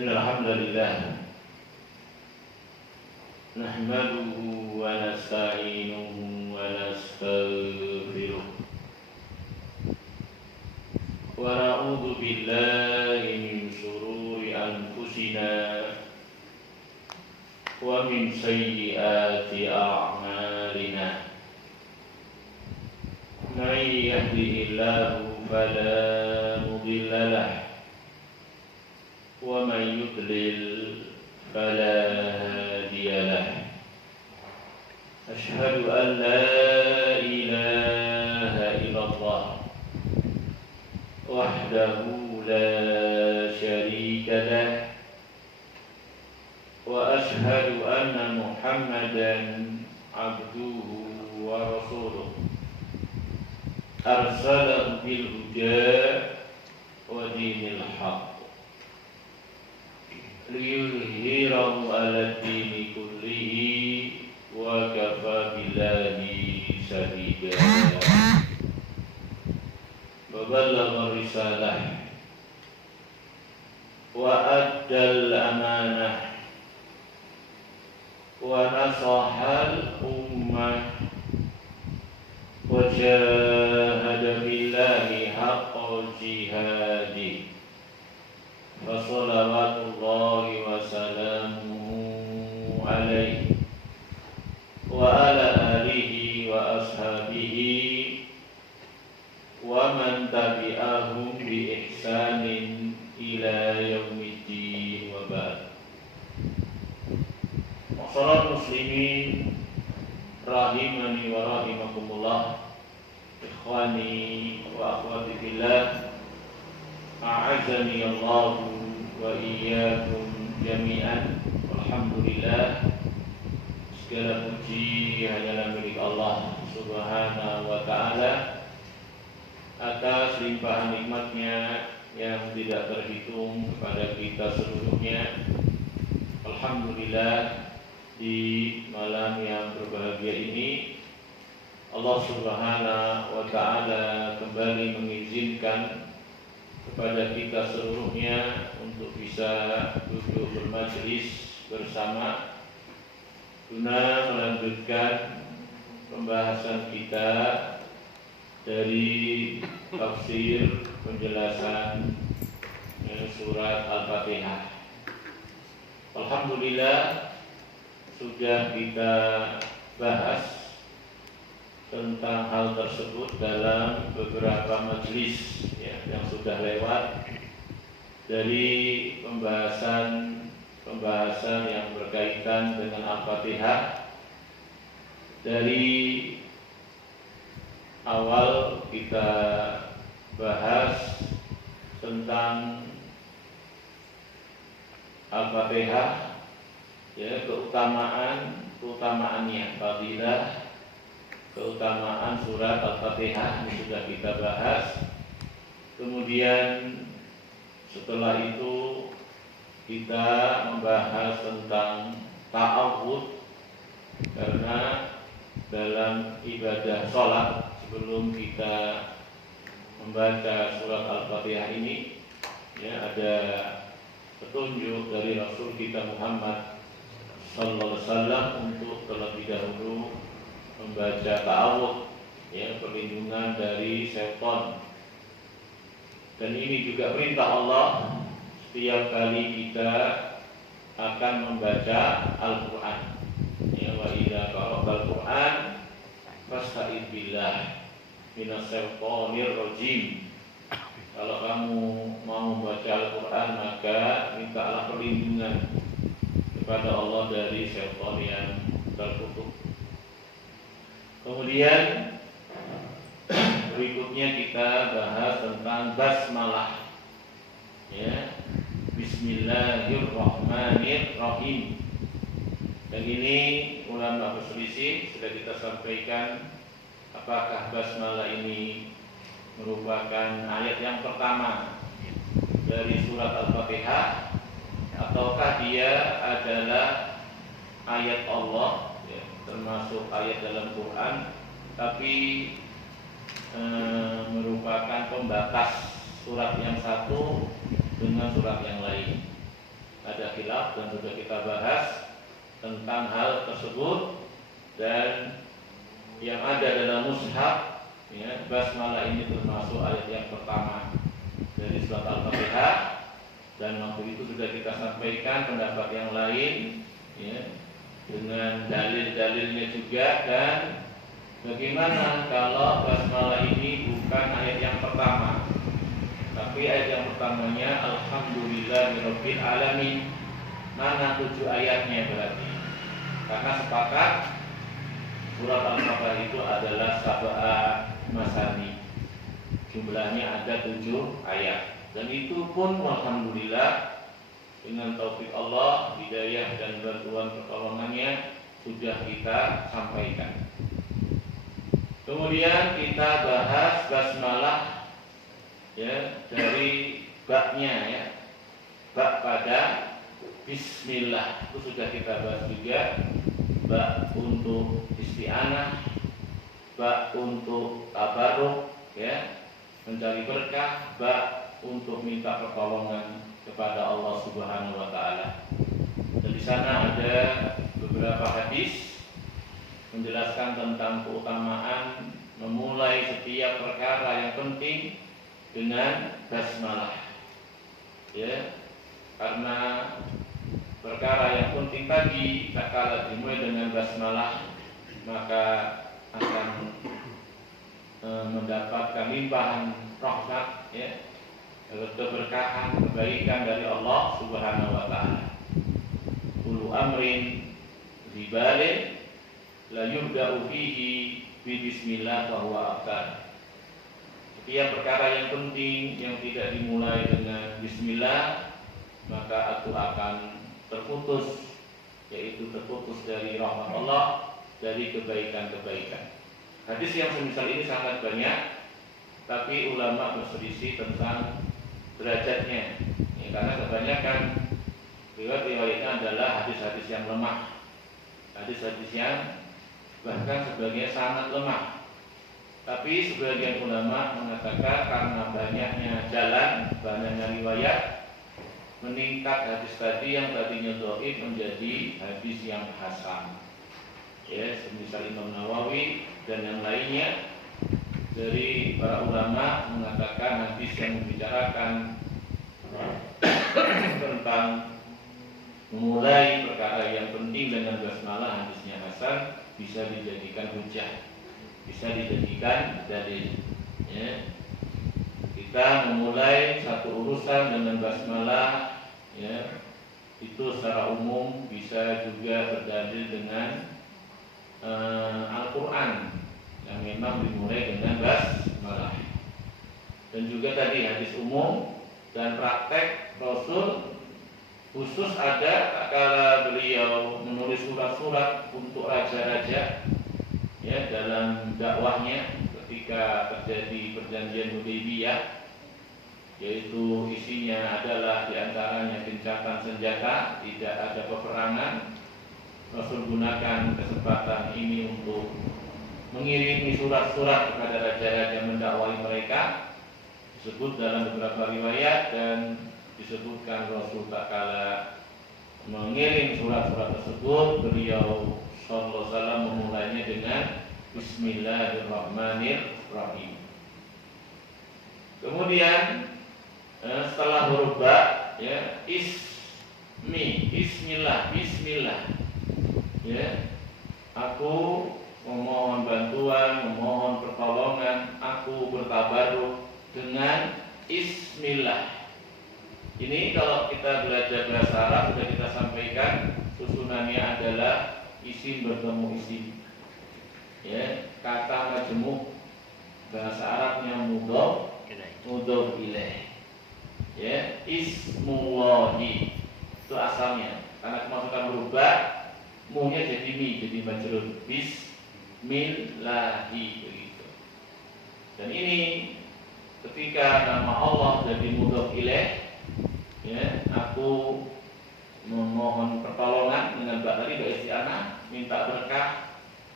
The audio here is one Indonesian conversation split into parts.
Alhamdulillah nahmaduhu wa nasta'inuhu wa nastaghfiruh wa na'udzu billahi min shururi anfusina wa min sayyiati a'malina may yahdihillahu fala mudilla lahu wa man yudlil fala hadiya lahu asyhadu an la ilaha illallah wahdahu la syarika lah wa asyhadu anna Muhammadan abduhu wa rasuluh arsalahu bil huda wa dinil haqq liyuzhirahu ala dini kullihi wa kafa billahi shahida wa ballagha risalah wa addal amanah wa nasahal ummah wa jahada billahi haqqa jihadih wa salawatullahi wa salamuhu alaihi wa ala alihi wa ashabihi wa man tabi'ahum bi ihsanin ila yaumiddin wa ba'd. Masyaallah muslimin rahimani wa rahimakumullah, ikhwani wa akhwati fillah, a'azani Allah wa iyyakum jami'an. Alhamdulillah, segala puji hanyalah milik Allah Subhanahu wa ta'ala atas limpahan nikmatnya yang tidak terhitung kepada kita seluruhnya. Alhamdulillah, di malam yang berbahagia ini Allah Subhanahu wa ta'ala kembali mengizinkan kepada kita seluruhnya untuk bisa duduk bermajlis bersama guna melanjutkan pembahasan kita dari tafsir penjelasan surat Al-Fatihah. Alhamdulillah, sudah kita bahas tentang hal tersebut dalam beberapa majelis yang sudah lewat, dari pembahasan yang berkaitan dengan Al-Fatihah. Dari awal kita bahas tentang Al-Fatihah, keutamaannya, fadilah, keutamaan surat Al-Fatihah ini sudah kita bahas. Kemudian setelah itu kita membahas tentang ta'awud, karena dalam ibadah sholat sebelum kita membaca surat Al-Fatihah ini ada petunjuk dari Rasul kita Muhammad sallallahu alaihi wasallam untuk terlebih dahulu membaca ta'awud, perlindungan dari syaitan. Dan ini juga perintah Allah setiap kali kita akan membaca Al-Quran. Wa idza qara'tal Quran fasta'idz billah minas syaitonir rajim. Kalau kamu mau membaca Al-Quran, maka mintalah perlindungan kepada Allah dari syaitan yang terkutuk. Kemudian berikutnya kita bahas tentang basmalah, Bismillahirrahmanirrahim. Dan ini ulama berselisih, sudah kita sampaikan apakah basmalah ini merupakan ayat yang pertama dari surat Al-Fatihah ataukah dia adalah ayat Allah, termasuk ayat dalam Quran, tapi merupakan pembatas surat yang satu dengan surat yang lain. ada khilaf dan sudah kita bahas tentang hal tersebut. Dan yang ada dalam mushaf, ya, basmalah ini termasuk ayat yang pertama dari surat Al-Fatihah. Dan waktu itu sudah kita sampaikan pendapat yang lain, ya, dengan dalil-dalilnya juga. Dan bagaimana kalau basmalah ini bukan ayat yang pertama, tapi ayat yang pertamanya Alhamdulillahirabbil alamin. Mana 7 ayatnya berarti? Karena sepakat surat Al-Fatihah itu adalah sab'a masani. Jumlahnya ada 7 ayat. Dan itu pun alhamdulillah dengan taufik Allah, hidayah dan bantuan pertolongannya sudah kita sampaikan. Kemudian kita bahas basmalah, ya, dari baknya, ya, bak pada bismillah itu sudah kita bahas juga. Bak untuk isti'anah, bak untuk tabarruk, ya, mencari berkah, bak untuk minta pertolongan kepada Allah Subhanahu wa taala. Dan di sana ada beberapa hadis menjelaskan tentang keutamaan memulai setiap perkara yang penting dengan basmalah. Ya, karena perkara yang penting tadi tak kala dimulai dengan basmalah, maka akan mendapatkan limpahan rahmat, ya, keberkahan, kebaikan dari Allah Subhanahu wa taala. Kullu amrin zibalin la yubda'u fihi bi bismillah fa huwa afdal. Setiap perkara yang penting yang tidak dimulai dengan bismillah, maka itu akan terputus, yaitu terputus dari rahmat Allah, dari kebaikan-kebaikan. Hadis yang semisal ini sangat banyak, tapi ulama berselisih tentang derajatnya, ya, karena kebanyakan riwayat-riwayatnya adalah hadis-hadis yang lemah, hadis-hadis yang bahkan sebagian sangat lemah. Tapi sebagian ulama mengatakan karena banyaknya jalan, banyaknya riwayat, meningkat hadis tadi yang tadinya dhaif menjadi hadis yang hasan. Ya, semisal Imam Nawawi dan yang lainnya dari para ulama mengatakan hadis yang membicarakan tentang memulai perkara yang penting dengan basmalah, hadisnya hasan, bisa dijadikan hujjah, bisa dijadikan dalil. Ya. Kita memulai satu urusan dengan basmalah, ya, itu secara umum bisa juga berdalil dengan Al-Quran yang memang dimulai dengan basmalah. Dan juga tadi hadis umum dan praktek Rasul khusus ada kala beliau menulis surat-surat untuk raja-raja, ya, dalam dakwahnya ketika terjadi perjanjian Hudaybiyah, yaitu isinya adalah diantaranya gencatan senjata, tidak ada peperangan. Rasul gunakan kesempatan ini untuk mengirimi surat-surat kepada raja-raja mendakwai mereka. Disebut dalam beberapa riwayat dan disebutkan Rasul tak kala mengirim surat-surat tersebut, beliau sallallahu alaihi wasallam memulainya dengan Bismillahirrahmanirrahim. Kemudian setelah huruf ba, ya, bismillah, ya, aku memohon bantuan, memohon pertolongan, aku bertabaruk dengan Bismillah. Ini kalau kita belajar bahasa Arab sudah kita sampaikan, susunannya adalah isim bertemu isim. Ya, kata majmuk bahasa Arabnya mudhof ilaih. Ya, ismullahi itu asalnya. Karena kemasukan berubah, munya jadi mi, jadi majrur. Bismillahi begitu. Dan ini ketika nama Allah jadi mudhof ilaih, ya, aku memohon pertolongan dengan ba tadi, ba isti'anah, minta berkah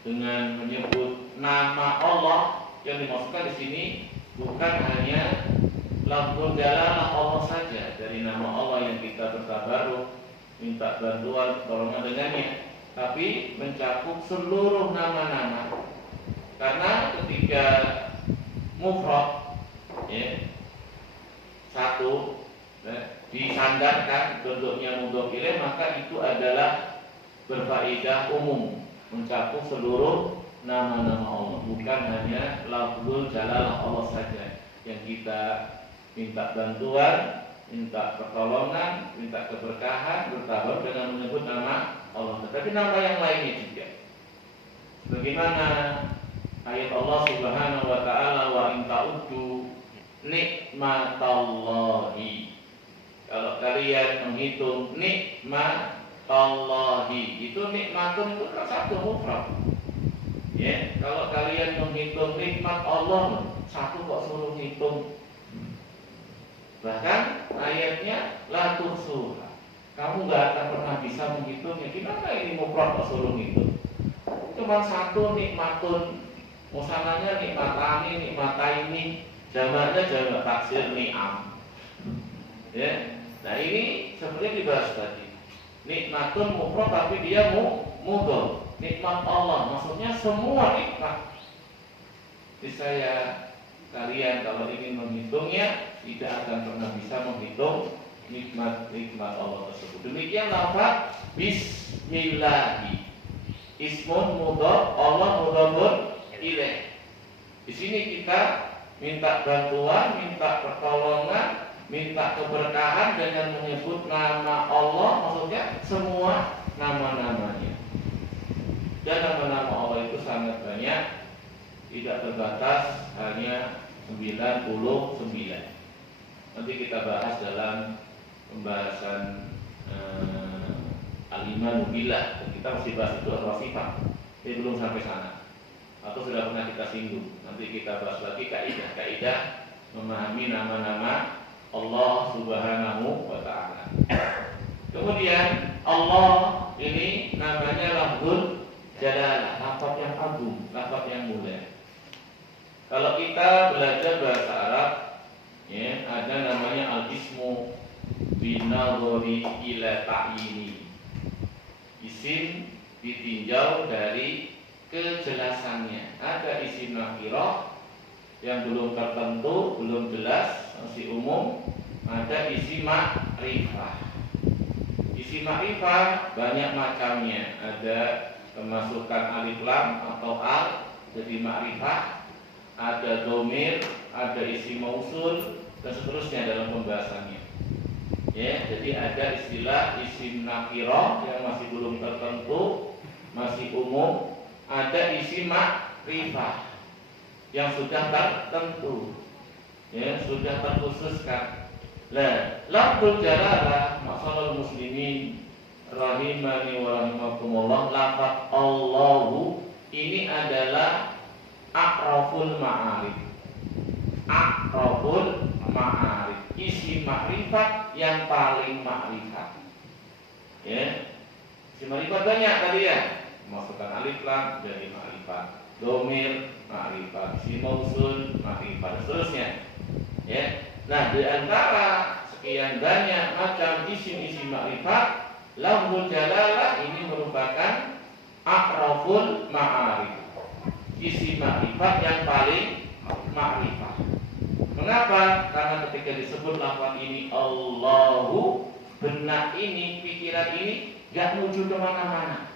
dengan menyebut nama Allah. Yang dimaksudkan di sini bukan hanya lafzul jalalah Allah saja, dari nama Allah yang kita bertabaruk, minta bantuan pertolongan dengannya, tapi mencakup seluruh nama-nama. Karena ketika mufrad, ya, satu, disandarkan bentuknya mudhof ilaih, maka itu adalah berfaedah umum, mencakup seluruh nama-nama Allah, bukan hanya lafzul jalalah Allah saja yang kita minta bantuan, minta pertolongan, minta keberkahan, bertabaruk dengan menyebut nama Allah, tetapi nama yang lainnya juga. Bagaimana ayat Allah Subhanahu wa taala, wa in ta'uddu nikmatallahi. Kalau kalian menghitung nikmatallahi, itu nikmatun itu kan satu mufrad. Ya, kalau kalian menghitung nikmat Allah, satu kok suruh hitung. Bahkan ayatnya la tuhsuha. Kamu nggak akan pernah bisa menghitungnya. Gimana ini mufrad kok suruh hitung? Cuma satu nikmatun. Musananya nikmatani, nikmataini, jamaknya jamak taksir ni'am. Ya. Nah, ini seperti dibahas tadi. Nikmatun mufrad tapi dia mudhof. Nikmat Allah maksudnya semua nikmat. Jadi kalian kalau ingin menghitungnya tidak akan pernah bisa menghitung nikmat-nikmat Allah tersebut. Demikian lafaz bismillahi. Ismun mudhof, Allah mudhofun ilaih. Di sini kita minta bantuan, minta pertolongan, minta keberkahan dengan menyebut nama Allah, maksudnya semua nama-namanya. Dan nama-nama Allah itu sangat banyak, tidak terbatas, hanya 99. Nanti kita bahas dalam pembahasan al-imanu billah. Kita masih bahas itu atau sifat, jadi belum sampai sana. Atau sudah pernah kita singgung. Nanti kita bahas lagi kaidah memahami nama-nama Allah Subhanahu wa ta'ala. Kemudian Allah ini namanya lafzul jalalah, lafaz yang agung, lafaz yang mulia. Kalau kita belajar bahasa Arab, ya, ada namanya al-ismu binadhari ila ta'yini. Isim ditinjau dari kejelasannya. Ada isim nakirah yang belum tertentu, belum jelas, masih umum. Ada isim ma'rifah. Isim ma'rifah banyak macamnya. Ada kemasukan alif lam atau al jadi ma'rifah. Ada domir, ada isim mausul, dan seterusnya dalam pembahasannya. Ya, jadi ada istilah isim nakirah yang masih belum tertentu, masih umum. Ada isim ma'rifah yang sudah tertentu, ya, sudah terkhususkan. Lafzul jalalah, masalul muslimin rahimani wa rahimakumullah, lafaz Allahu ini adalah a'raful ma'arif. A'raful ma'arif, isi ma'rifat yang paling ma'rifat. Ya. Isi ma'rifat banyak tadi ya. Masukkan alif lam jadi ma'rifat. Domir ma'rifat, isi mausul ma'rifat, seterusnya. Ya. Nah, di antara sekian banyak macam isim-isim ma'rifat, lafzul jalalah ini merupakan a'raful ma'arif. Isi ma'rifat yang paling ma'rifat. Mengapa? Karena ketika disebut lafaz ini Allahu, benak ini, pikiran ini gak menuju kemana-mana.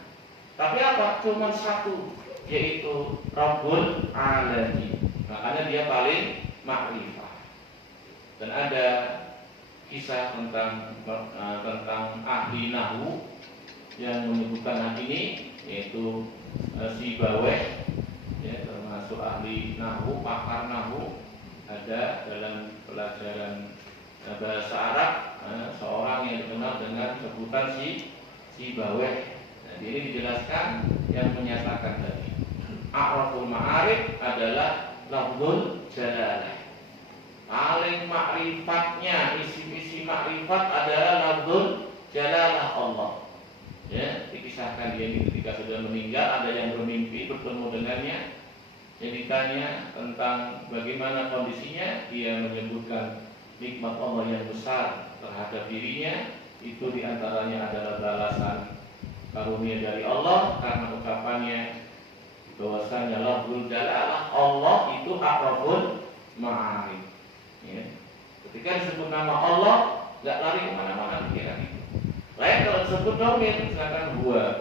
Tapi apa? Cuma satu, yaitu Rabbul Alamin. Makanya dia paling ma'rifat. Dan ada kisah tentang ahli nahwu yang menyebutkan hal ini, yaitu Sibawayh, ya, termasuk ahli nahwu, pakar nahwu. Ada dalam pelajaran bahasa Arab seorang yang dikenal dengan sebutan Sibawayh. Nah, ini dijelaskan yang menyatakan tadi a'raful ma'arif adalah lafzul jalalah. Paling ma'rifatnya, isi ma'rifat adalah lafzul jalalah Allah. Ya, dikisahkan dia ini ketika sudah meninggal, ada yang bermimpi bertemu dengannya. Yang ditanya tentang bagaimana kondisinya, dia menyebutkan nikmat Allah yang besar terhadap dirinya, itu diantaranya adalah balasan karunia dari Allah karena ucapannya bahwasanya lafzul jalalah Allah itu aqrabul ma'arif. Ya. Ketika disebut nama Allah, nggak lari kemana-mana pikiran itu. Lain kalau disebut domir, misalkan huwa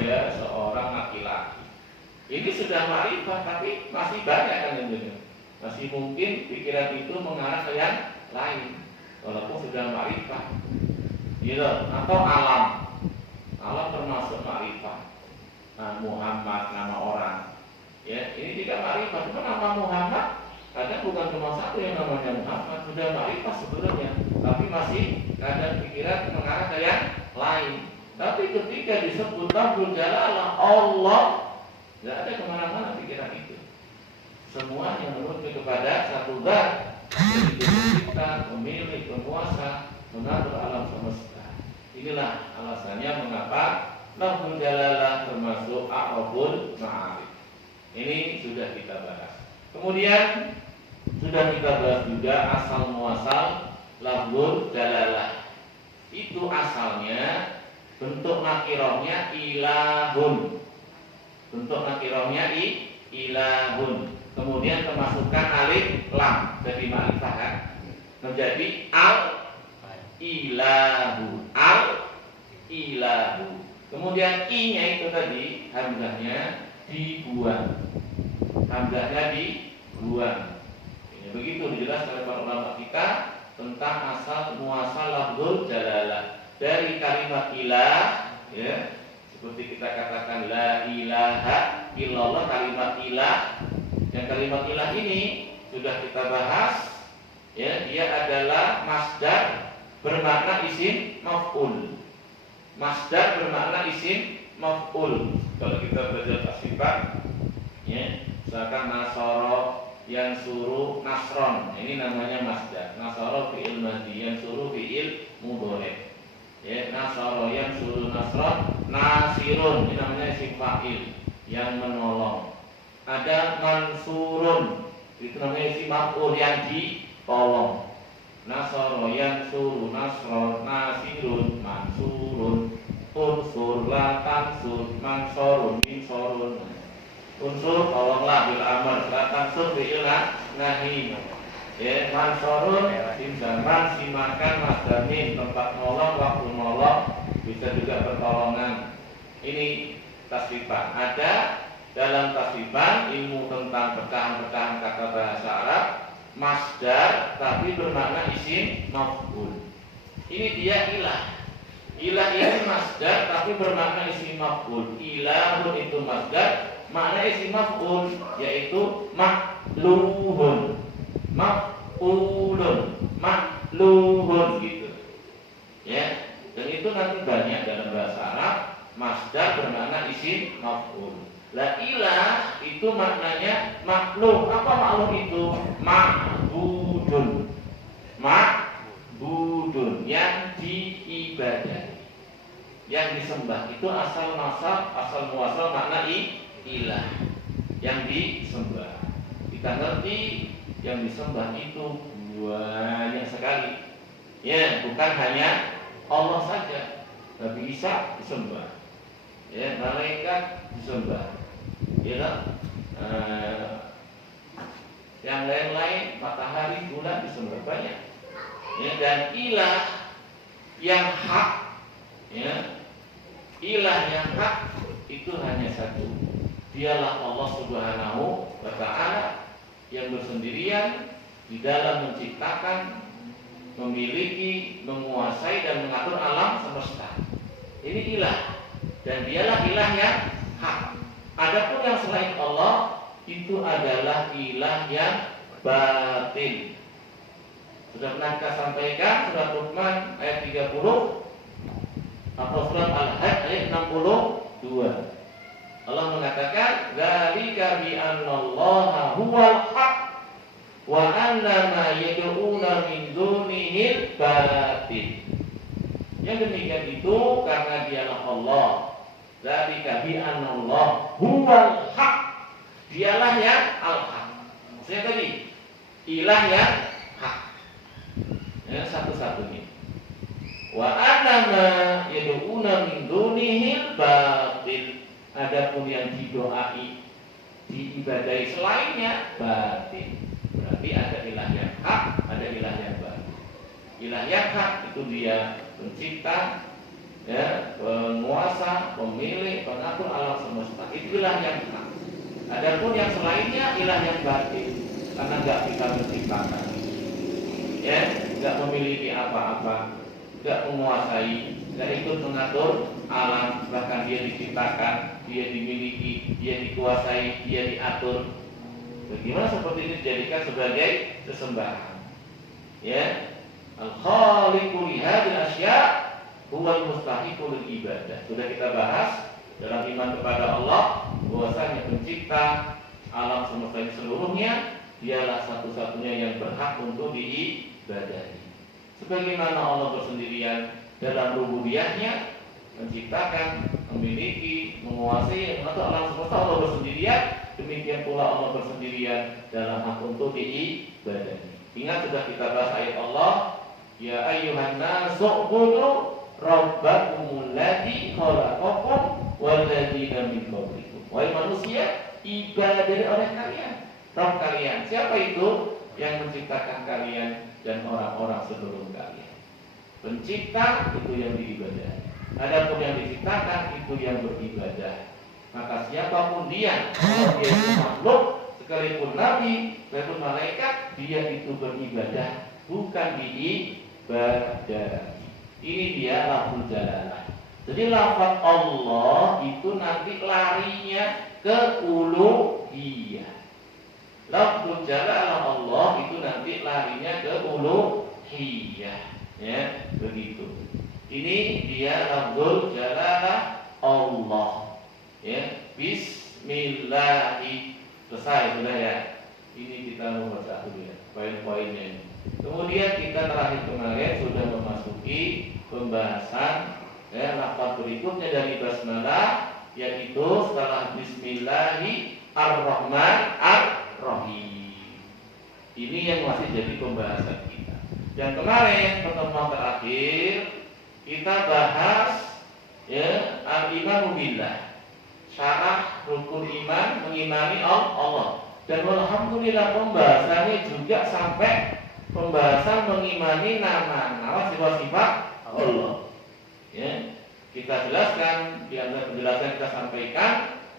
dia seorang laki-laki. Ini sudah ma'rifah, tapi masih banyak kan tentunya. Masih mungkin pikiran itu mengarah ke yang lain, walaupun sudah ma'rifah. Gitu. Atau alam termasuk ma'rifah. Nah, Muhammad nama orang. Ya, ini tidak ma'rifah. Cuma nama Muhammad kadang bukan cuma satu yang namanya Muhammad, sudah ma'rifah sebelumnya, tapi masih kadang pikiran mengarah ke yang lain. Tapi ketika disebut lafzul jalalah Allah, tidak ada kemana-mana pikiran itu. Semuanya menuju kepada satu zat, yaitu pencipta, pemilik, penguasa, mengatur alam semesta. Inilah alasannya mengapa lafzul jalalah termasuk a'rabul ma'arif. Ini sudah kita bahas. Kemudian sudah kita bahas juga asal muasal lafzul jalalah. Itu asalnya bentuk nakirahnya ilahun. Bentuk nakirahnya ilahun. Kemudian kemasukan alif lam jadi ma'rifah kan? Menjadi ilahu. Kemudian i-nya itu tadi hamzahnya dibuang. Ini begitu dijelaskan oleh para ulama kita tentang asal muasal lafzul jalalah. Dari kalimat ilah, ya, seperti kita katakan la ilaha illallah, kalimat ilah. Yang kalimat ilah ini sudah kita bahas, ya, dia adalah masdar bermakna isim maf'ul. Masdar bermakna isim maf'ul. Kalau kita belajar tasrifat, ya, misalkan nasoro yang suruh nasron, ini namanya masdar. Nasoro fi'il madhi, yang suruh fi'il mudhari. Ya, nasoro yang suruh nasron, nasirun, ini namanya isim fa'il yang menolong. Ada mansurun, itu namanya isim maf'ul yang ditolong. Nasoro yang suruh nasron, nasirun, mansurun. Unsur la tansur, mansurun, minsurun. Unsur tolonglah bil amr, la tansur bil nahi. Ya, mansurun sim zaman, simakan, masdarin, tempat nolong, waktu nolong, bisa juga pertolongan. Ini tasrifan. Ada dalam tasrifan ilmu tentang pecahan-pecahan kata bahasa Arab, masdar tapi bermakna isim maf'ul. Ini dia ilah. Ilah ini masdar tapi bermakna isim maf'ul. Ilahun itu masdar, makna isim maf'ul yaitu makluhun, maf'ulun, makluhun gitu. Ya, dan itu nanti banyak dalam bahasa Arab masdar bermakna isim maf'ul. La ilah itu maknanya makhluk. Apa makhluk itu? Ma'budun. Ma'budun yang diibadahi, yang disembah. Itu asal muasal makna ilah, yang disembah. Kita ngerti yang disembah itu banyak sekali. Ya, bukan hanya Allah saja. Nabi Isa disembah. Ya, malaikat disembah. Ya, yang lain-lain, matahari, bulan disembah banyak. Ya, dan ilah yang hak, ya, ilah yang hak itu hanya satu. Dialah Allah Subhanahu wa Ta'ala yang bersendirian di dalam menciptakan, memiliki, menguasai dan mengatur alam semesta. Ini ilah, dan dialah ilah yang hak. Adapun yang selain Allah itu adalah ilah yang batin. Sudah pernah kita sampaikan surat Luqman ayat 30 atau surat Al-Hajj ayat 62. Allah mengatakan, "Dzalika bi annallaha huwal haq wa anna ma yad'una min dunihil batil." Yang demikian itu karena dialah Allah. Dzalika bi anallahu huwal haq. Dialah yang al-haq. Maksudnya tadi ilah yang hak. satu-satunya. Wa anama yad'una min dunihil batil. Adapun yang didoai, diibadahi selainnya batil. Berarti ada ilah yang hak, ada ilah yang batil. Ilah yang hak itu dia pencipta, ya, penguasa, pemilik, pengatur alam semesta. Itu ilah yang hak. Adapun yang selainnya ilah yang batil, karena nggak bisa menciptakan, ya, nggak memiliki apa-apa, nggak menguasai, nggak ikut mengatur alam, bahkan dia diciptakan, dia dimiliki, dia dikuasai, dia diatur. Bagaimana seperti ini dijadikan sebagai sesembahan? Ya, al-khaliqu li hadhil asya' huwal mustahiqu lil ibadah. Sudah kita bahas dalam iman kepada Allah, bahwasanya pencipta alam semesta ini seluruhnya dialah satu-satunya yang berhak untuk diibadahi. Sebagaimana Allah bersendirian dalam rububiyahnya, menciptakan, memiliki, menguasai, mengatur alam semesta, Allah bersendirian. Demikian pula Allah bersendirian dalam hak untuk diibadahi. Ingat sudah kita bahas ayat Allah, ya ayyuhan nasu ubudu rabbakumul ladzi khalaqakum walladzina min qablikum. Wahai manusia, ibadahi oleh kalian, Rabb kalian. Siapa itu? Yang menciptakan kalian dan orang-orang sebelum kalian. Pencipta itu yang diibadahi. Adapun yang diciptakan itu yang beribadah. Maka siapapun dia, kalau dia itu makhluk, sekalipun nabi, sekalipun malaikat, dia itu beribadah, bukan diibadah. Ini dia lafzul jalalah. Jadi lafaz Allah itu nanti larinya ke uluhiyah. Lafzul jalalah Allah itu nanti larinya ke uluhiyah. Ya, begitu. Ini dia lafzul jalalah Allah. Ya, bismillahi. Selesai sudah ya. Ini kita mau baca dulu ya, poin-poinnya ini. Kemudian kita terakhir kemarin sudah memasuki pembahasan ya, lafaz berikutnya dari basmalah, yaitu setelah bismillahi ar-rahman ar-rahim. Ini yang masih jadi pembahasan kita. Dan kemarin pertemuan terakhir kita bahas ya, al-imanu billah, syarah rukun iman, mengimani Allah. Dan alhamdulillah pembahasannya juga sampai pembahasan mengimani nama-nama sifat-sifat Allah. Ya, kita jelaskan, di antara penjelasan kita sampaikan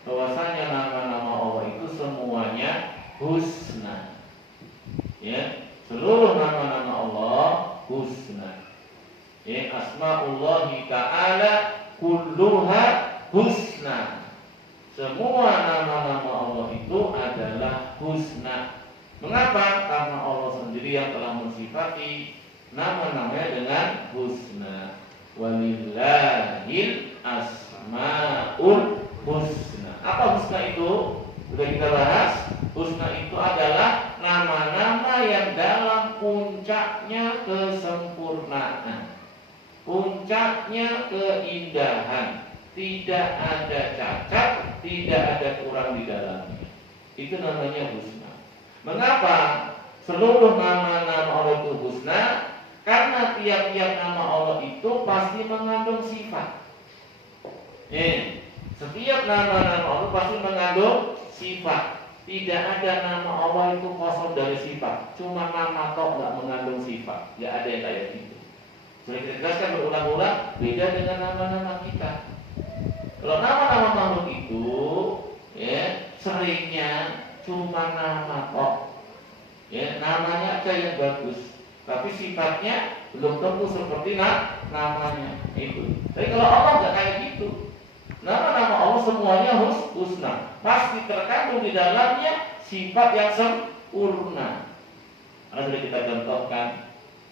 bahwasanya nama-nama Allah itu semuanya husna. Ya, seluruh nama-nama Allah husna. Ya, asmaullahi ta'ala kulluha husna. Semua nama-nama Allah itu adalah husna. Mengapa? Karena Allah sendiri yang telah mensifati nama-namanya dengan husna. Walillahil asmaul husna. Apa husna itu? Sudah kita bahas. Husna itu adalah nama-nama yang dalam puncaknya kesempurnaan, puncaknya keindahan, tidak ada cacat, tidak ada kurang di dalamnya. Itu namanya husna. Mengapa seluruh nama-nama Allah itu husna? Karena tiap-tiap nama Allah itu pasti mengandung sifat. Setiap nama-nama Allah pasti mengandung sifat. Tidak ada nama Allah itu kosong dari sifat. Cuma nama toh nggak mengandung sifat. Nggak ada yang kayak gitu. Sudah kita jelaskan berulang-ulang, beda dengan nama-nama kita. Kalau nama-nama makhluk itu ya, seringnya cuma nama kok. Ya, namanya aja yang bagus, tapi sifatnya belum tentu seperti namanya itu. Tapi kalau Allah nggak kayak gitu. Nama-nama Allah semuanya husna, pasti terkandung di dalamnya sifat yang sempurna. Karena sudah kita contohkan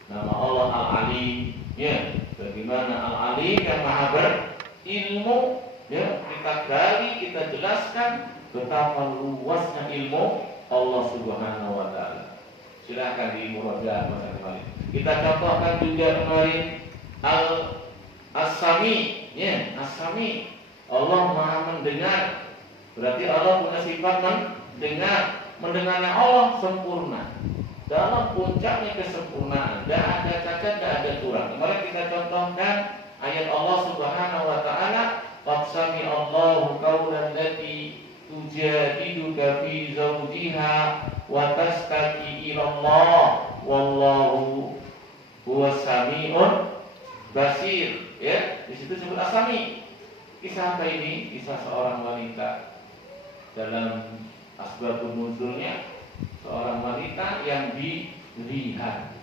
nama Allah Al-Alim, ya, bagaimana Al-Alim yang maha berilmu. Ya, kita gali, kita jelaskan betapa luasnya ilmu Allah Subhanahu wa taala. Silakan di murajaah masa kemarin. Kita contohkan juga kemarin As-Sami, ya, As-Sami. Allah Maha mendengar. Berarti Allah punya sifat mendengar. Mendengarnya Allah sempurna. Dalam puncaknya kesempurnaan, tidak ada cacat, Kemarin kita contohkan ayat Allah Subhanahu wa taala, "Qad sami'allahu qawlan lati tujadiluka fi zawjiha wa tastaki ila Allah wallahu huwas sami'un basir." Ya, di situ disebut As-Sami. Kisah apa ini? Kisah seorang wanita. Dalam asbabun nuzulnya, seorang wanita yang dilihat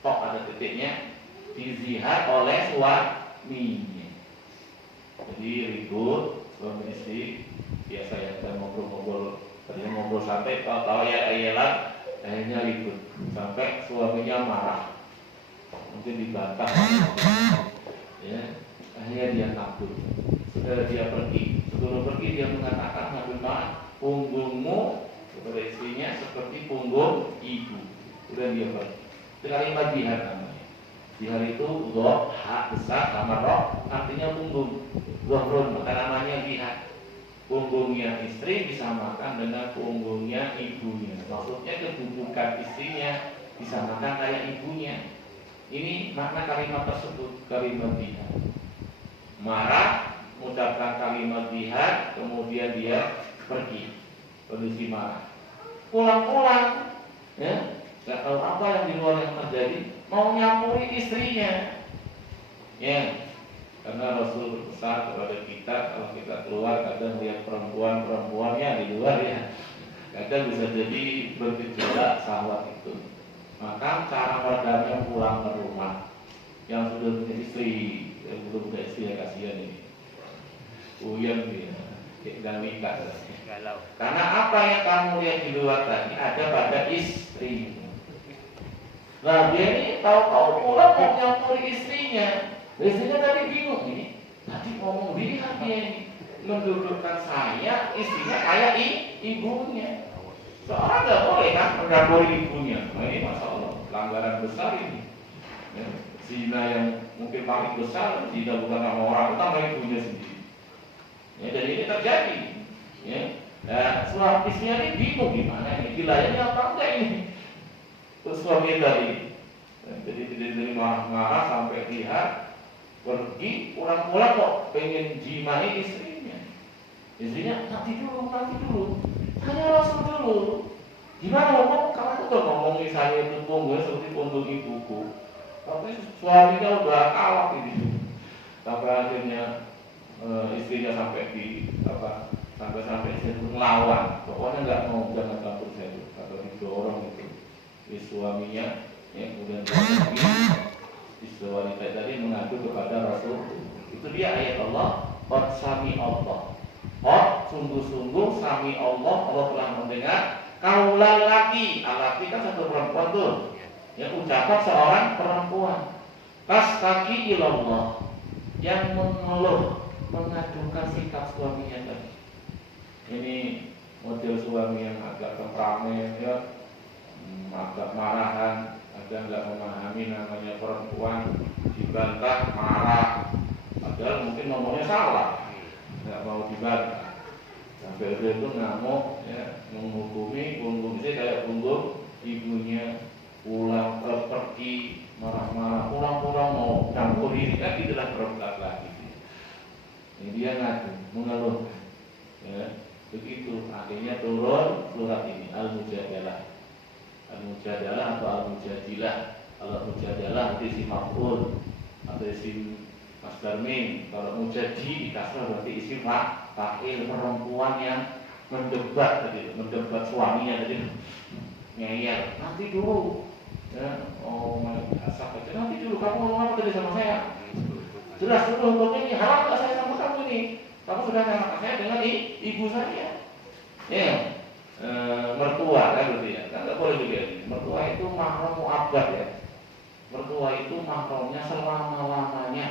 tok ada titiknya, dilihat oleh suaminya. Jadi ribut suami istri, biasa ya, kita ngobrol-ngobrol, tadinya ngobrol sampai tahu ya, akhirnya ribut sampai suaminya marah, mungkin dibantah, ya, akhirnya dia takut. Sudah dia pergi, sebelum pergi dia mengatakan, punggungmu kepada istrinya seperti punggung ibu. Sudah dia pergi. Itu kalimat jihad namanya. Jihad itu dhoh, hak besar sama roh, artinya punggung. Dhohrun, maka namanya jihad. Punggungnya istri disamakan dengan punggungnya ibunya. Maksudnya kedudukan istrinya disamakan kayak ibunya. Ini makna kalimat tersebut, kalimat jihad. Marah, mengucapkan kalimat jihad, kemudian dia pergi, kondisi marah. Pulang-pulang, ya, nggak tahu apa yang di luar yang terjadi, mau nyampuri istrinya, ya. Karena Rasul berpesan kepada kita, kalau kita keluar kadang lihat perempuan-perempuannya di luar, ya, kadang bisa jadi bergejolak syahwat itu. Maka cara meredamnya pulang ke rumah. Yang sudah punya istri, yang belum punya istri ya kasihan ini. Uyang dia, tidak nikah. Karena apa yang kamu lihat di luar tadi ada pada istri. Nah dia ini tahu-tahu pulang mau nyampuri istrinya. Istrinya tadi bingung ini. Tadi ngomong lihat dia ini mendudukkan saya, istrinya kayak ibunya. Seorang nggak boleh kan mencampuri ibunya. Nah, ini masya Allah pelanggaran besar ini. Ya, zina yang mungkin paling besar, zina bukan sama orang, sama ibunya sendiri. Ya, jadi ini terjadi. Ya, nah, suami istrinya ini bingung gimana ini wilayahnya apa enggak ini. Terus suami tadi, jadi tidak marah-marah sampai lihat. Pergi, pulang-pulang kok pengen jimai istrinya. Istrinya nanti dulu. Tanya Rasul dulu. Gimana ngomong? Kamu udah ngomongin saya itu punggung seperti punggung ibuku. Tapi suaminya udah kalah ini. Sampai akhirnya istrinya sampai sampai saya melawan. Pokoknya nggak mau, jangan campur saya itu. Atau didorong itu. Suaminya, ya, kemudian istri wanita tadi mengadu kepada Rasul. Itu dia ayat Allah, qad sami Allah. Qad sungguh-sungguh sami Allah telah mendengar kaulan laki. Laki kan satu perempuan tuh. Ya, ucapan seorang perempuan. Tastaki ilallah, yang mengeluh, mengadukan sikap suaminya tadi. Ini model suami yang agak temperamen, ya, agak marahan. Ada nggak memahami namanya perempuan dibantah marah, padahal mungkin ngomongnya salah, nggak mau dibantah. Sampai dia itu ngamuk, ya, menghukumi punggung istri kayak punggung ibunya. Pulang pergi marah-marah, pulang-pulang mau campur ini kan itulah perempuan lagi. Ini dia ngadu, mengeluhkan, ya, begitu. Akhirnya turun surat ini Al-Mujadalah. Al-Mujadalah atau Al-Mujadilah. Kalau Mujadalah itu isim maf'ul atau isim masdar min. Kalau mujadi dikasih berarti isim fa'il, perempuan yang mendebat tadi, mendebat suaminya tadi, ngeyel. Nanti dulu, ya, oh asap aja. Nanti dulu, kamu ngomong apa tadi sama saya? Jelas dulu hukumnya ini, haram nggak saya sama kamu ini? Kamu sudah sama saya dengan ibu saya. Ya. Mertua kan berarti ya, kan nggak boleh juga ini. Mertua itu mahram mu'abbad ya. Mertua itu mahramnya selama-lamanya.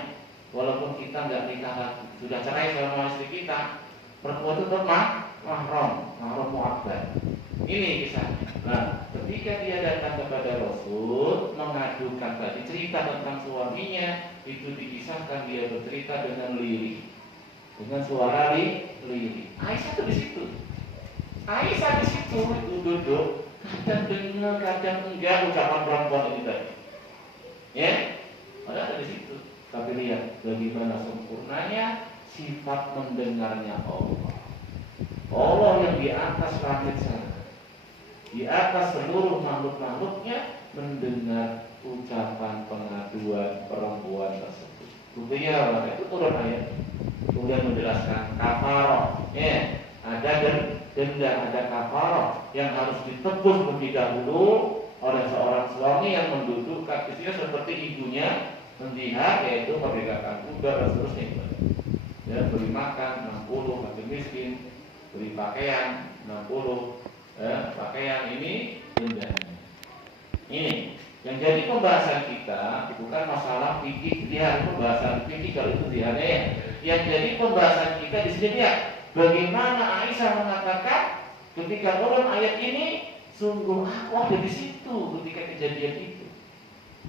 Walaupun kita nggak nikah lagi, sudah cerai sama istri kita, mertua itu tetap mahram mu'abbad. Ini kisahnya. Nah, ketika dia datang kepada Rasul mengadukan tadi cerita tentang suaminya, itu dikisahkan dia bercerita dengan lirih, dengan suara lirih. Aisyah tuh di situ. Aisyah di situ itu duduk, Kadang dengar, kadang enggak ucapan perempuan ini tadi. Ya, ada di situ. Tapi lihat bagaimana sempurnanya sifat mendengarnya Allah. Allah yang di atas langit sana, di atas seluruh makhluk-makhluknya mendengar ucapan pengaduan perempuan tersebut. Buktinya itu turun ayat. Kemudian menjelaskan kafarah. Ya, ada denda, ada kafarah yang harus ditebus terlebih dahulu oleh seorang suami yang mendudukkan istrinya seperti ibunya mendihak, yaitu merdekakan budak dan seterusnya. Ya, beri makan 60, bagi miskin, beri pakaian 60, pakaian ini dendanya. Ini yang jadi pembahasan kita bukan masalah fikih jihad, pembahasan fikih kalau itu jihadnya ya. Yang jadi pembahasan kita di sini ya, bagaimana Aisyah mengatakan ketika turun ayat ini, sungguh aku ada di situ ketika kejadian itu.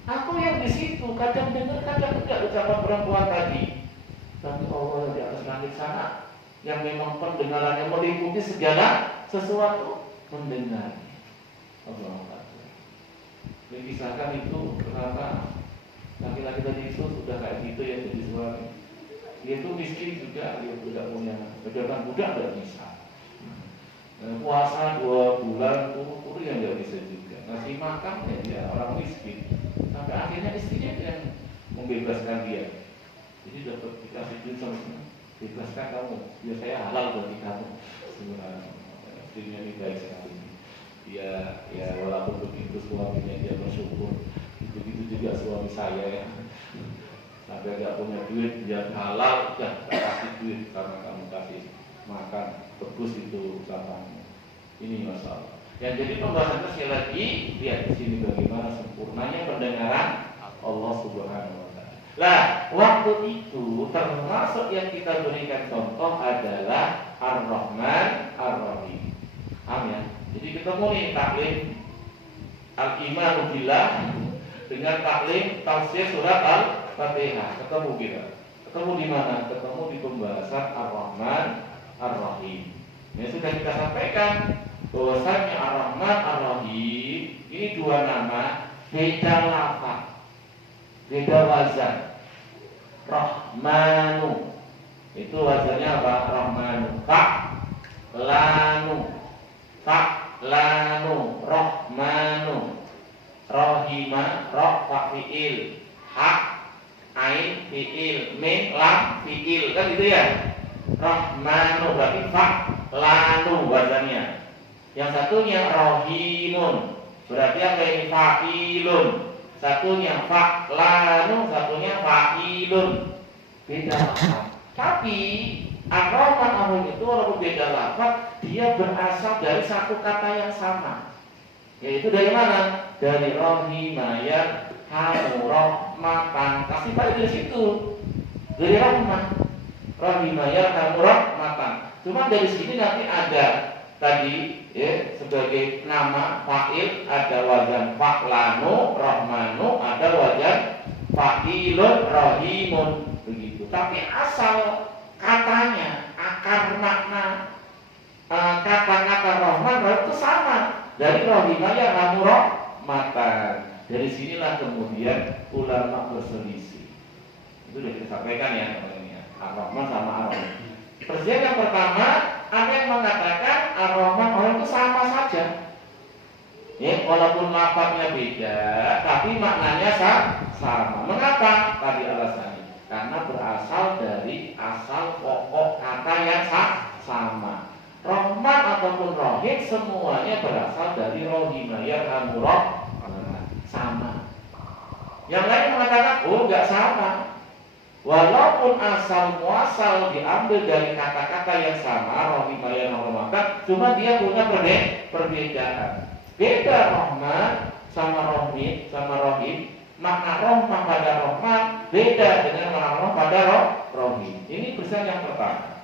Aku yang di situ, kadang dengar, kadang enggak ucapan perempuan tadi. Tapi Allah yang di atas langit sana, yang memang pendengarannya meliputi segala sesuatu, mendengarnya. Allah Akbar. Dikisahkan itu kenapa laki-laki tadi itu sudah kayak gitu ya jadi suami. Dia itu miskin juga, dia tidak punya pedagang budak tidak bisa. Puasa 2 bulan puluh yang tidak bisa juga. Ngasih makan ya dia orang miskin. Sampai akhirnya istrinya yang membebaskan dia. Jadi dapat dikasih duit sama bebaskan kamu, biar saya halal bagi kamu. Sebenarnya istrinya ini baik sekali. Dia ya walaupun begitu suaminya dia bersyukur. Begitu juga suami saya ya. Sampai nggak punya duit, dia halal, ya kasih duit karena kamu kasih makan tebus itu ucapannya. Ini masalah. Yang jadi pembahasan sekali lagi, lihat di sini bagaimana sempurnanya pendengaran Allah Subhanahu wa taala. Nah, waktu itu termasuk yang kita berikan contoh adalah Ar-Rahman Ar-Rahim. Paham ya? Jadi ketemu nih taklim Al-Imanu Billah dengan taklim tafsir surat Al-Fatihah. Ketemu kita. Ketemu di mana? Ketemu di pembahasan Ar-Rahman Ar-Rahim. Ini sudah kita sampaikan bahwasanya Ar-Rahman Ar-Rahim ini 2 nama, beda lafaz, beda wazan. Rahmanu itu wazannya apa? Rahmanu. Lanu Rahmanu. Rahima fa fiil, hak ain fiil, min lam fiil, kan gitu ya. Rahmanu berarti lanu wazannya. Yang satunya Rahimun berarti apa ini? Fa'ilun. Satunya lanu, satunya fa'ilun. Beda lafaz. Tapi Ar-Rahman Ar-Rahim itu walaupun beda lafaz, dia berasal dari satu kata yang sama. Yaitu dari mana? Dari Rohimayat Hamurahmatan. Kasih balik dari situ. Dari rahmat. Rohimayat Hamurahmatan. Cuma dari sini nanti ada tadi ya, sebagai nama fa'il ada wazan fa'lanu Rahmanu, ada wazan fa'ilun Rahimun, begitu. Tapi asal katanya, akar makna kata-kata Rahman itu sama dari Rohimayat Hamurahmatan. Dari sinilah kemudian ulama berselisih. Itu sudah kita sampaikan ya, Ar-Rahman sama Ar-Rahim. Persiapan yang pertama, ada yang mengatakan Ar-Rahman orang itu sama saja. Ya, walaupun lafaznya beda, tapi maknanya sama. Mengapa? Tadi alasannya. Karena berasal dari asal pokok kata yang sama. Rahman ataupun Rahim semuanya berasal dari Rohimayat Hamurahmatan. Sama. Yang lain mengatakan, oh enggak sama. Walaupun asal muasal diambil dari kata-kata yang sama, Rohimayat Hamurahmatan, cuma dia punya perbedaan. Beda Rahman sama Rahim. Makna Rahman pada Rahman beda dengan makna Rahman pada Rahim. Ini persen yang pertama.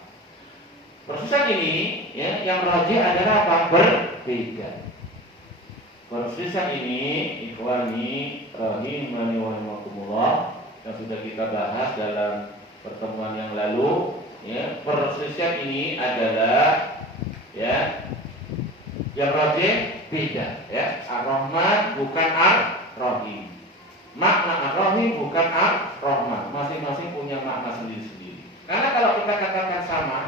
Persen ini ya, yang rajih adalah apa? Berbeda. Persen ini ikhwani rahimani wa rahimakumullah yang sudah kita bahas dalam pertemuan yang lalu ya. Persen ini adalah ya Yang rajih beda ya. Ar-Rahman bukan Ar-Rahim. Makna Ar-Rahim bukan Ar-Rahman. Masing-masing punya makna sendiri-sendiri. Karena kalau kita katakan sama,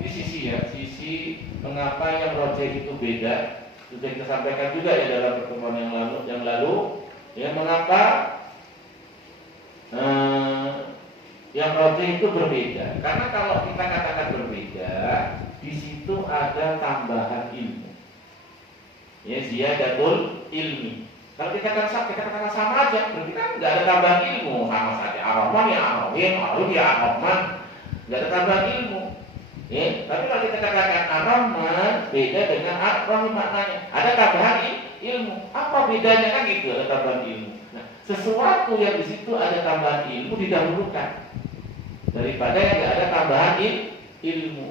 ini sisi ya, sisi mengapa yang rajih itu beda. Sudah kita sampaikan juga ya dalam pertemuan yang lalu ya, mengapa yang rajih itu berbeda. Karena kalau kita katakan berbeda, di situ ada tambahan ilmu. Ya, ziyadatul ilmi. Kalau kita katakan sama aja, berarti kan nggak ada tambahan ilmu, sama saja. Ar-Rahman ya Ar-Rahim, Ar-Rahim ya Ar-Rahman, nggak ada tambahan ilmu. Ya, tapi kalau kita katakan Ar-Rahman beda dengan Ar-Rahim maknanya, ada tambahan ilmu. Apa bedanya kan gitu? Ada tambahan ilmu. Nah, sesuatu yang di situ ada tambahan ilmu didahulukan daripada yang nggak ada tambahan ilmu.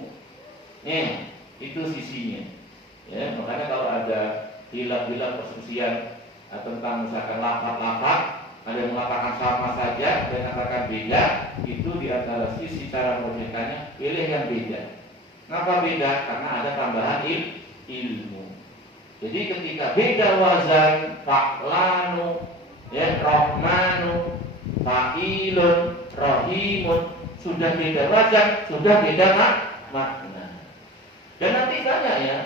Ya, itu sisinya. Ya, makanya kalau ada hilaf-hilaf perselisihan tentang misalkan lafaz-lafaz, ada yang mengatakan sama saja, ada yang mengatakan beda, itu di antara sisi cara merujukkannya pilih yang beda. Kenapa beda? Karena ada tambahan ilmu. Jadi ketika beda wazan, fa'lanu, ya, rahmanu, fa'ilun, rahimun, sudah beda wazan, sudah beda makna. Dan nanti banyak ya,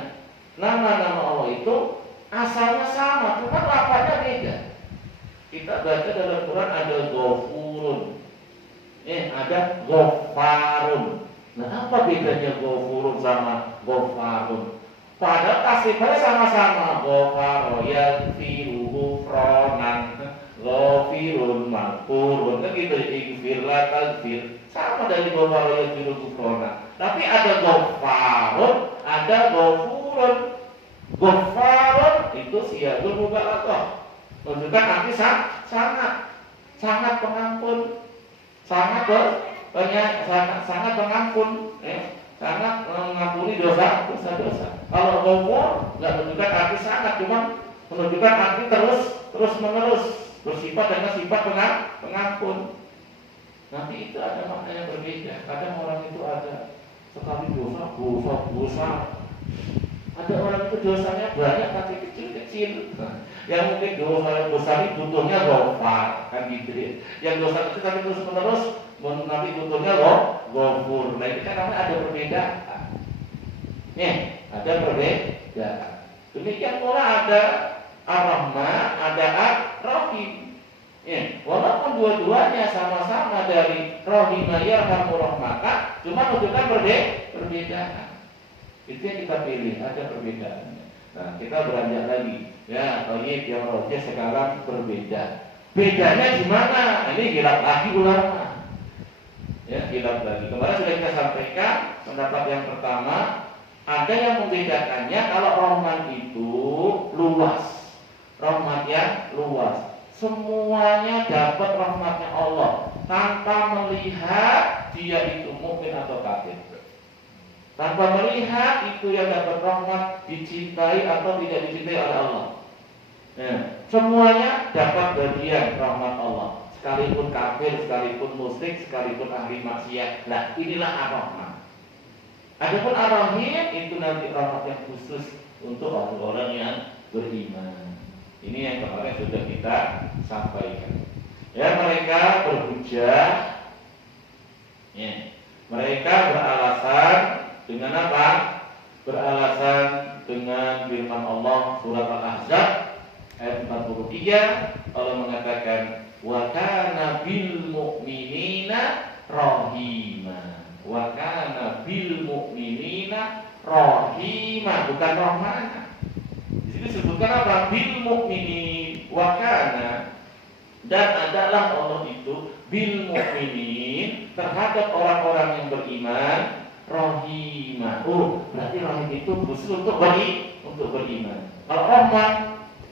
nama-nama Allah itu asalnya sama, cuma lafaznya beda. Kita baca dalam Quran ada Ghafurun, ada Ghafarun. Nah, apa bedanya Ghafurun sama Ghafarun? Padahal tasrifnya sama-sama. Ghafaro yaghfiru ghufranan, ghafirun maghfurun. Kan gitu, ighfir la taghfir. Sama dari Ghafaro yaghfiru ghufranan. Tapi ada Ghafarun, ada Ghafurun. Ghafarun itu siyagul mubalaghah. Menunjukkan arti sangat pengampun, sangat pengampun, sangat mengampuni dosa-dosa. Kalau Ghafur nggak menunjukkan arti sangat, cuma menunjukkan arti terus menerus, bersifat dengan sifat pengampun. Nanti itu ada makna yang berbeda. Kadang orang itu ada sekali dosa. Ada orang itu dosanya banyak tapi kecil-kecil. Yang mungkin dosa yang besar ini butuhnya Ghafar, kan gitu ya. Yang dosa kecil tapi terus menerus nanti butuhnya Ghafur. Nah itu kan ada perbedaan. Ada perbedaan. Demikian pula ada Ar-Rahman, ada Ar-Rahim. Walaupun dua-duanya sama-sama dari Rahimah yarhamu rahmaka, cuma menunjukkan perbedaan. Itu yang kita pilih, ada perbedaannya. Nah, kita beranjak lagi. Ya, ini yang rojih sekarang berbeda. Bedanya gimana? Ini hilaf lagi ulama. Ya, hilaf lagi. Kemarin sudah kita sampaikan pendapat yang pertama, ada yang membedakannya kalau Rahman itu luas. Rahmat yang luas. Semuanya dapat rahmatnya Allah tanpa melihat dia itu mukmin atau kafir. Tanpa melihat itu yang dapat rahmat dicintai atau tidak dicintai oleh Allah. Semuanya dapat bagian rahmat Allah. Sekalipun kafir, sekalipun musyrik, sekalipun ahli maksiat. Nah, inilah ar-Rahman. Adapun ar-Rahim itu nanti rahmat yang khusus untuk orang-orang yang beriman. Ini yang kemarin sudah kita sampaikan. Ya, mereka berhujjah. Mereka beralasan dengan apa? Beralasan dengan firman Allah surat Al-Ahzab ayat 43. Allah mengatakan wa kana bil mu'minina rahima. Wa kana bil mu'minina rahima, bukan rahmana. Di sini disebutkan apa? Bil mu'minin wa kana, dan adalah Allah itu bil mu'minin terhadap orang-orang yang beriman rahimah. Berarti rahim itu khusus untuk beriman. Kalau rahmat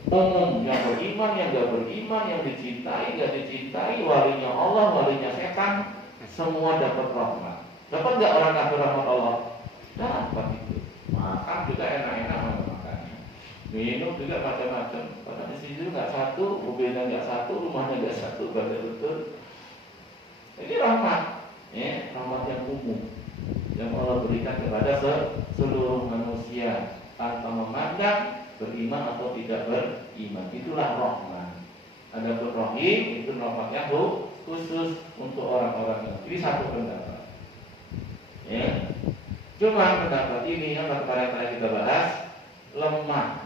umum, yang beriman, yang gak beriman, yang dicintai, gak dicintai, walinya Allah, walinya setan, semua dapat rahmat. Dapat gak orang kafir rahmat Allah? Dapat itu. Makan juga enak-enak makannya. Minum juga macam-macam. Padahal di sini nggak satu, mobilnya nggak satu, rumahnya nggak satu, betul. Ini rahmat, rahmat yang umum yang Allah berikan kepada seluruh manusia. tanpa memandang beriman atau tidak beriman. Itulah Rahman. Adapun Rahim itu rahmatnya khusus untuk orang-orang yang. Ini satu pendapat. Ya. Cuma pendapat ini yang kemarin kita bahas lemah.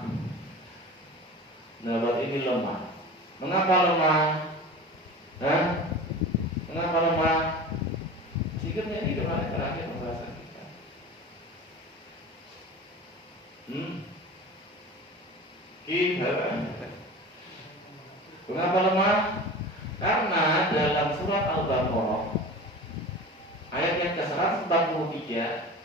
Pendapat ini lemah. Mengapa lemah? Mengapa lemah? Sikapnya ini kemarin terakhir pembahasan kita. Mengapa lemah? Karena dalam surat Al-Baqarah ayat yang ke-143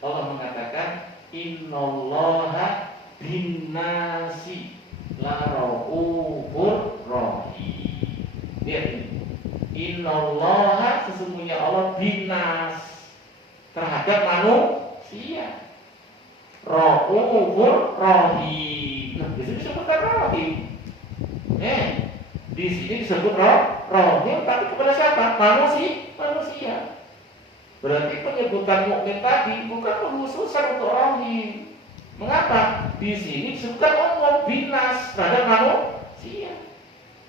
Allah mengatakan innallaha binnasi laraufur rahim. Lihat ini. Innallaha sesungguhnya Allah binas terhadap manusia. Raufur rahim. Nah, di sini disebutkan rahim. Di sini disebut rahim, tapi kepada siapa? Manusia. Berarti penyebutan mukmin tadi bukan khususan untuk rahim. Mengapa? Di sini disebutkan Allah binas terhadap manusia.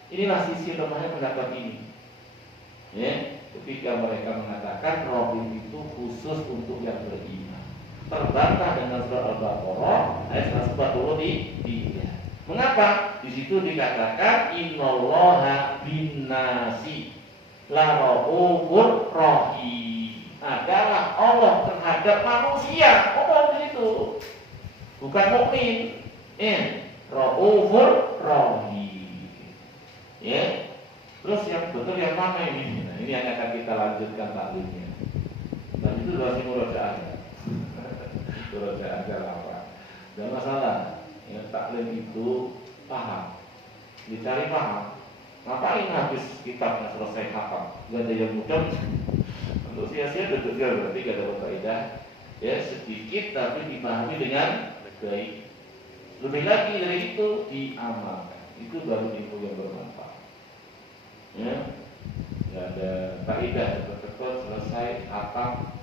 Inilah sisi lemahnya pendapat ini. Ketika mereka mengatakan rahim itu khusus untuk yang beriman, terbantah dengan surat Al-Baqarah ayat 143. Mengapa? Di situ dikatakan innallaha binnasi laraufur rahim. Adalah Allah terhadap manusia. Allah di situ. Bukan mukmin. Raufur rahim. Terus yang betul yang mana ini? Nah, ini yang akan kita lanjutkan taklimnya. Dan itu masih murojaah. Murojaah apa? Jangan masalah. Taklim itu paham. Dicari paham. Ngapain habis kitabnya selesai hafal? Gak ada yang mudah. Untuk sia-sia duduknya berarti gak ada faedah. Sedikit tapi dipahami dengan baik. Lebih lagi dari itu diamalkan. Itu baru ilmu yang bermanfaat. Gak ada faedah betul-betul selesai hafal.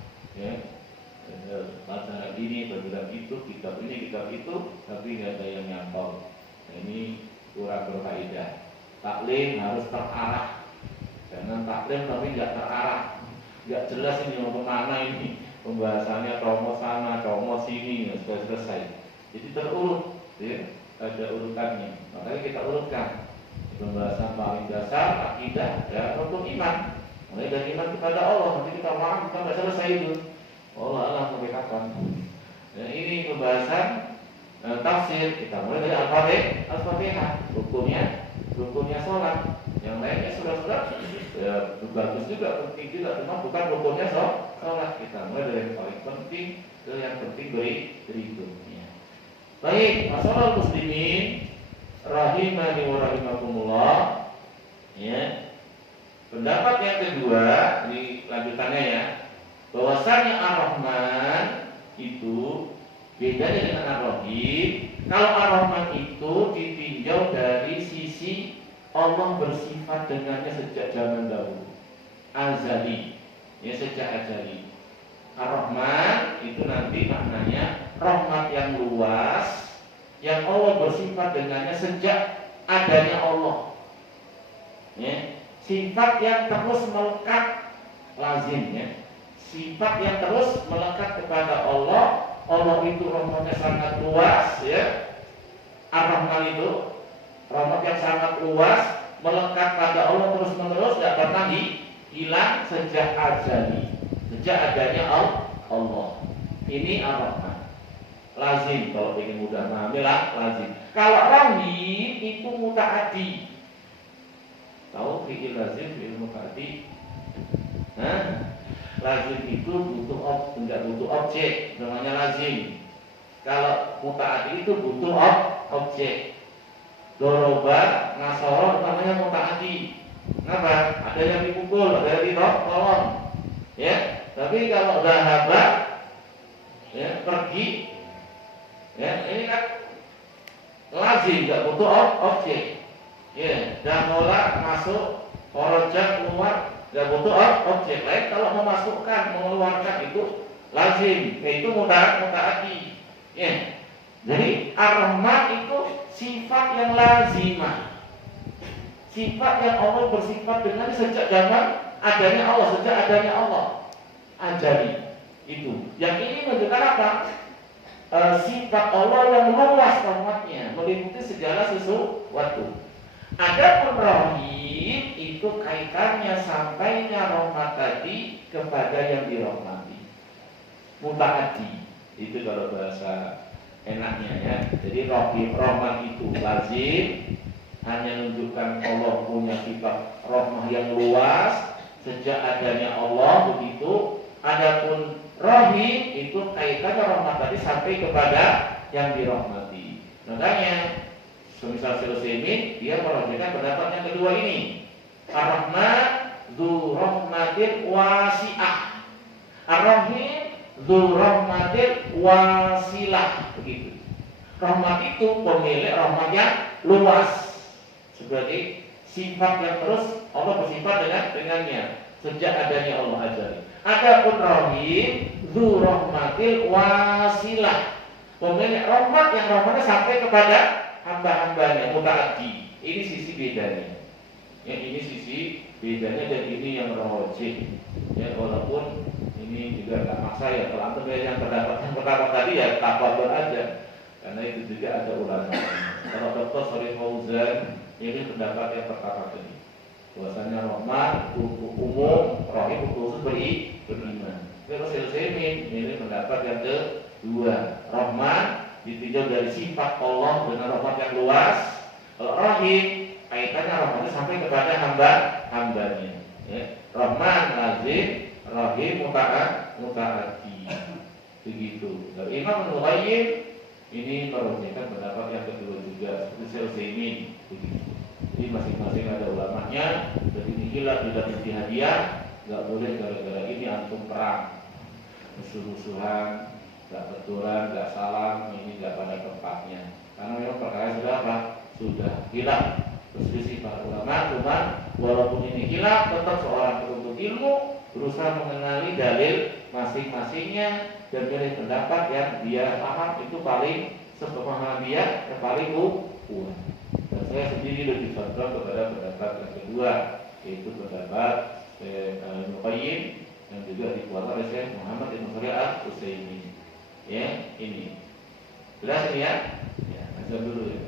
Pelajaran ini, pelajaran itu, kitab ini, kitab itu, tapi nggak ada yang nyantol. Ini kurang berfaedah. Taklim harus terarah. Jangan taklim tapi nggak terarah, nggak jelas ini mau kemana ini. Pembahasannya tomo sana, tomo sini, sudah selesai. Jadi terurut, ada urutannya. Makanya kita urutkan. Pembahasan paling dasar akidah dan rukun iman. Mulai dari iman kepada Allah, nanti kita paham, kita nggak selesai itu. Allah sampai kapan? Ini pembahasan tafsir. Kita mulai dari Al-Fatihah, rukunnya sholat. Yang lainnya sudah bagus juga, penting juga, cuma bukan rukunnya sholat. Kita mulai dari yang paling penting ke yang penting berikutnya. Baik, masalah muslimin rahimani wa rahimakumullah. Pendapat yang kedua, ini lanjutannya ya. Bahwasanya Ar-Rahman itu beda dengan Ar-Rahim. Kalau Ar-Rahman itu ditinjau dari sisi Allah bersifat dengannya sejak zaman dahulu, azali, sejak azali. Ar-Rahman itu nanti maknanya rahmat yang luas, yang Allah bersifat dengannya sejak adanya Allah. Sifat yang terus melekat lazim, sifat yang terus melekat kepada Allah. Allah itu rahmatnya sangat luas, Ar-Rahman itu rahmat yang sangat luas, melekat pada Allah terus menerus, tidak pernah hilang sejak azali, sejak adanya Allah. Ini Ar-Rahman. Lazim, kalau ingin mudah memahami lazim. Kalau Rahim itu mutaaddi. Tahu fi'il lazim, fi'il mutaaddi? Lazim itu tidak butuh objek, namanya lazim. Kalau mutaaddi itu butuh objek. Doroba, nasoro namanya mutaaddi. Kenapa? Ada yang dipukul, ada yang ditolong. Tapi kalau dhahaba, pergi, ini kan lazim, tidak butuh objek. Dakhala masuk, kharaja keluar, tidak butuh objek lain. Kalau memasukkan, mengeluarkan itu lazim, yaitu mutaaddi. Jadi ar-Rahman itu sifat yang lazimah, sifat yang Allah bersifat dengan sejak zaman adanya Allah, sejak adanya Allah ajali itu. Yang ini menunjukkan apa? Sifat Allah yang luas rahmatnya, meliputi segala sesuatu. Adapun rahim itu kaitannya sampainya rahmat tadi kepada yang dirahmati. Mutaaddi itu kalau bahasa enaknya ya. Jadi rahim rahmat itu lazim, hanya menunjukkan Allah punya sifat rahmah yang luas sejak adanya Allah begitu. Adapun rahim itu kaitannya rahmat tadi sampai kepada yang dirahmati. Makanya semisal Syaikhul dia merujukkan pendapat yang kedua ini. Ar-Rahman dzu rahmatin wasi'ah. Ar-Rahim dzu rahmatin wasilah, begitu. Rahmat itu pemilik rahmat yang luas. Seperti sifat yang terus Allah bersifat dengannya sejak adanya Allah ajali. Adapun rahim dzu rahmatil wasilah, pemilik rahmat yang rahmatnya sampai kepada hamba-hambanya, mutaaddi. Ini sisi bedanya. Ya, ini sisi bedanya dan ini yang rajih. Ya, walaupun ini juga nggak maksa ya. Kalau antum yang yang pertama tadi ya tafakur aja. Karena itu juga ada ulama. Kalau Dr. Shalih Fauzan ini pendapat yang pertama tadi. Bahwasanya rahmat untuk umum, rahim untuk khusus beriman. Kalau Syaikhul ini pendapat yang kedua. Rahmat ditinjau dari sifat Allah dengan rahmat yang luas. Rahim kaitannya rahmatnya sampai kepada hambanya. Ya. Rahman lazim, rahim mutaaddi. Begitu. Dari Imam Al-Qayyim ini merujukkan pendapat yang kedua juga seperti Syaikhul begitu. Jadi masing-masing ada ulamanya. Jadi ini hilaf tidak ijtihadiyah, nggak boleh gara-gara ini antum perang, musuh-musuhan, nggak betulan, nggak salam, ini nggak pada tempatnya. Karena memang perkara sudah apa? Sudah hilaf. Berselisih para ulama, cuman walaupun ini hilaf, tetap seorang penuntut ilmu berusaha mengenali dalil masing-masingnya dan pilih pendapat yang dia paham itu paling sepemahaman dia yang paling kuat. Dan saya sendiri lebih condong kepada pendapat yang kedua, yaitu pendapat Al-Qayyim yang juga dikuatkan oleh Syekh Muhammad Ibn Shalih Al-Utsaimin. Ya, ini. Jelas ini ya? Ya, azan dulu ya.